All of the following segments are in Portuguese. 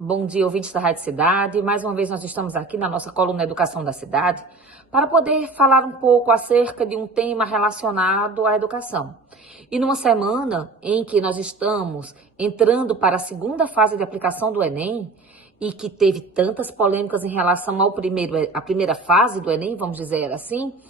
Bom dia, ouvintes da Rádio Cidade. Mais uma vez nós estamos aqui na nossa coluna Educação da Cidade para poder falar um pouco acerca de um tema relacionado à educação. E numa semana em que nós estamos entrando para a segunda fase de aplicação do Enem e que teve tantas polêmicas em relação à primeira fase do Enem, vamos dizer assim,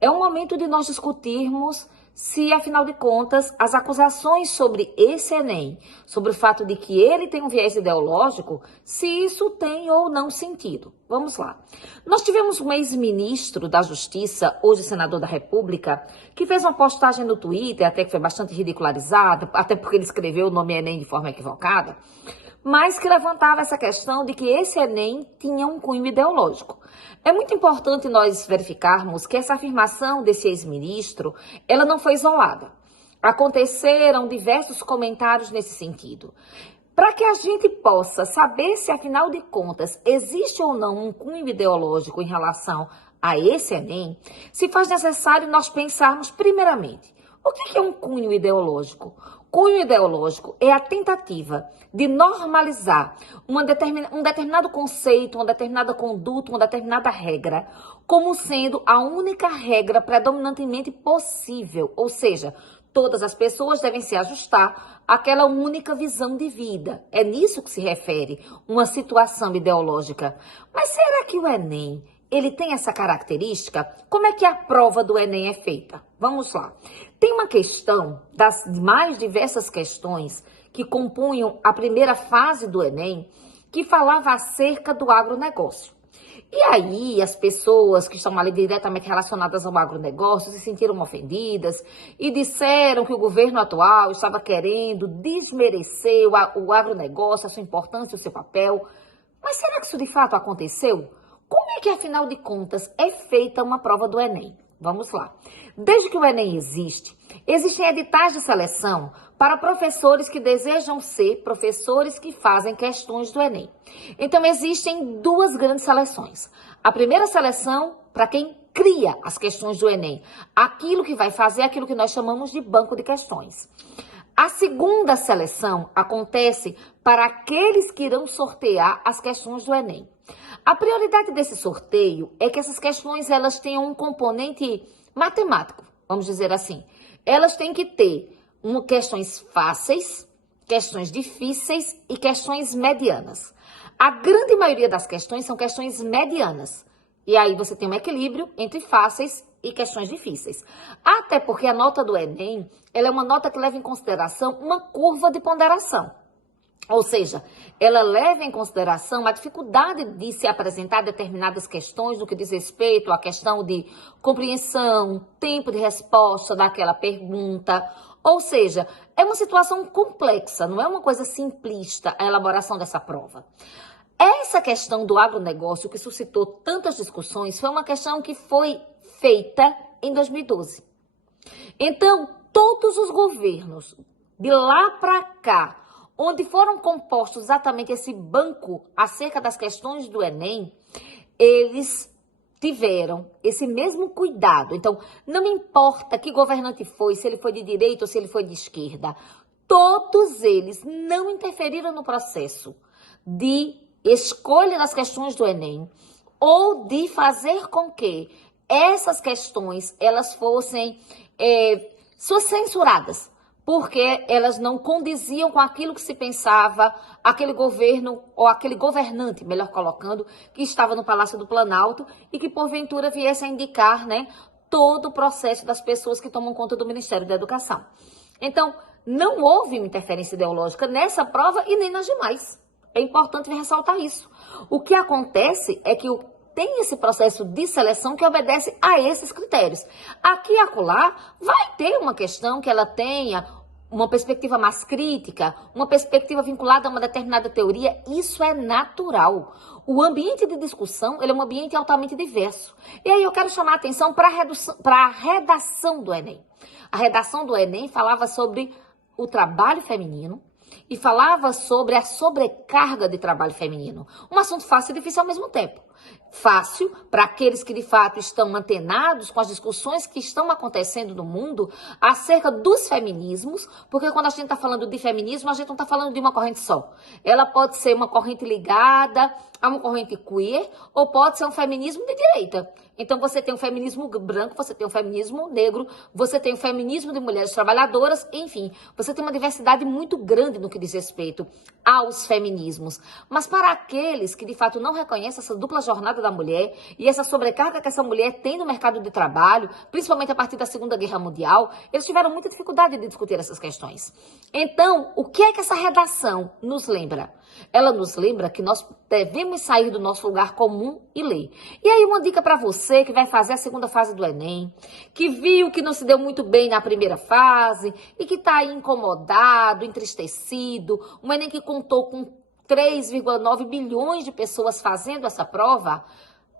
é um momento de nós discutirmos se, afinal de contas, as acusações sobre esse Enem, sobre o fato de que ele tem um viés ideológico, se isso tem ou não sentido. Vamos lá. Nós tivemos um ex-ministro da Justiça, hoje senador da República, que fez uma postagem no Twitter, até que foi bastante ridicularizada, até porque ele escreveu o nome Enem de forma equivocada, mas que levantava essa questão de que esse Enem tinha um cunho ideológico. É muito importante nós verificarmos que essa afirmação desse ex-ministro, ela não foi isolada. Aconteceram diversos comentários nesse sentido. Para que a gente possa saber se, afinal de contas, existe ou não um cunho ideológico em relação a esse Enem, se faz necessário nós pensarmos primeiramente, o que é um cunho ideológico? Cunho ideológico é a tentativa de normalizar um determinado conceito, uma determinada conduta, uma determinada regra, como sendo a única regra predominantemente possível. Ou seja, todas as pessoas devem se ajustar àquela única visão de vida. É nisso que se refere uma situação ideológica. Mas será que o Enem, ele tem essa característica? Como é que a prova do Enem é feita? Vamos lá. Tem uma questão, das mais diversas questões que compunham a primeira fase do Enem, que falava acerca do agronegócio. E aí as pessoas que estão ali diretamente relacionadas ao agronegócio se sentiram ofendidas e disseram que o governo atual estava querendo desmerecer o agronegócio, a sua importância, o seu papel. Mas será que isso de fato aconteceu? Como é que, afinal de contas, é feita uma prova do Enem? Vamos lá. Desde que o Enem existe, existem editais de seleção para professores que desejam ser professores que fazem questões do Enem. Então, existem duas grandes seleções. A primeira seleção, para quem cria as questões do Enem. Aquilo que vai fazer aquilo que nós chamamos de banco de questões. A segunda seleção acontece para aqueles que irão sortear as questões do Enem. A prioridade desse sorteio é que essas questões elas tenham um componente matemático, vamos dizer assim. Elas têm que ter questões fáceis, questões difíceis e questões medianas. A grande maioria das questões são questões medianas. E aí você tem um equilíbrio entre fáceis e questões difíceis. Até porque a nota do Enem, ela é uma nota que leva em consideração uma curva de ponderação. Ou seja, ela leva em consideração a dificuldade de se apresentar determinadas questões no que diz respeito à questão de compreensão, tempo de resposta daquela pergunta. Ou seja, é uma situação complexa, não é uma coisa simplista a elaboração dessa prova. Essa questão do agronegócio que suscitou tantas discussões foi uma questão que foi feita em 2012. Então, todos os governos de lá para cá, onde foram compostos exatamente esse banco acerca das questões do Enem, eles tiveram esse mesmo cuidado. Então, não importa que governante foi, se ele foi de direita ou se ele foi de esquerda, todos eles não interferiram no processo de escolha das questões do Enem ou de fazer com que essas questões elas fossem censuradas, porque elas não condiziam com aquilo que se pensava aquele governo ou aquele governante, melhor colocando, que estava no Palácio do Planalto e que porventura viesse a indicar, todo o processo das pessoas que tomam conta do Ministério da Educação. Então, não houve uma interferência ideológica nessa prova e nem nas demais. É importante ressaltar isso. O que acontece é que tem esse processo de seleção que obedece a esses critérios. Aqui e acolá vai ter uma questão que ela tenha uma perspectiva mais crítica, uma perspectiva vinculada a uma determinada teoria. Isso é natural. O ambiente de discussão ele é um ambiente altamente diverso. E aí eu quero chamar a atenção para a redação do Enem. A redação do Enem falava sobre o trabalho feminino, e falava sobre a sobrecarga de trabalho feminino. Um assunto fácil e difícil ao mesmo tempo. fácil para aqueles que de fato estão antenados com as discussões que estão acontecendo no mundo acerca dos feminismos, porque quando a gente está falando de feminismo, a gente não está falando de uma corrente só. Ela pode ser uma corrente ligada a uma corrente queer, ou pode ser um feminismo de direita. Então você tem um feminismo branco, você tem um feminismo negro, você tem um feminismo de mulheres trabalhadoras, enfim, você tem uma diversidade muito grande no que diz respeito aos feminismos. Mas para aqueles que de fato não reconhecem essa dupla jornada da mulher e essa sobrecarga que essa mulher tem no mercado de trabalho, principalmente a partir da Segunda Guerra Mundial, eles tiveram muita dificuldade de discutir essas questões. Então, o que é que essa redação nos lembra? Ela nos lembra que nós devemos sair do nosso lugar comum e ler. E aí uma dica para você que vai fazer a segunda fase do Enem, que viu que não se deu muito bem na primeira fase e que está aí incomodado, entristecido, um Enem que contou com 3,9 bilhões de pessoas fazendo essa prova,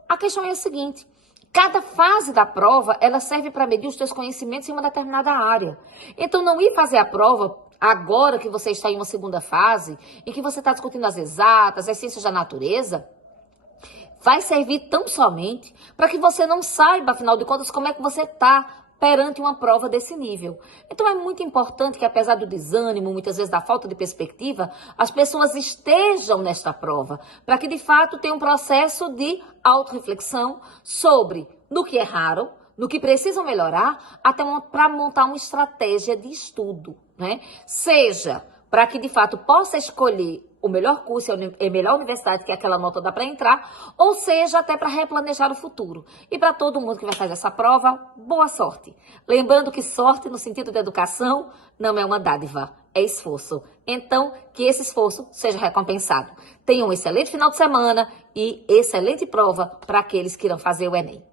a questão é a seguinte: cada fase da prova, ela serve para medir os seus conhecimentos em uma determinada área. Então, não ir fazer a prova agora que você está em uma segunda fase, em que você está discutindo as exatas, as ciências da natureza, vai servir tão somente para que você não saiba, afinal de contas, como é que você está perante uma prova desse nível. Então é muito importante que, apesar do desânimo, muitas vezes da falta de perspectiva, as pessoas estejam nesta prova, para que de fato tenha um processo de autorreflexão sobre no que erraram, no que precisam melhorar, até para montar uma estratégia de estudo, né? Seja para que de fato possa escolher o melhor curso e a melhor universidade que aquela nota dá para entrar, ou seja, até para replanejar o futuro. E para todo mundo que vai fazer essa prova, boa sorte. Lembrando que sorte, no sentido da educação, não é uma dádiva, é esforço. Então, que esse esforço seja recompensado. Tenham um excelente final de semana e excelente prova para aqueles que irão fazer o Enem.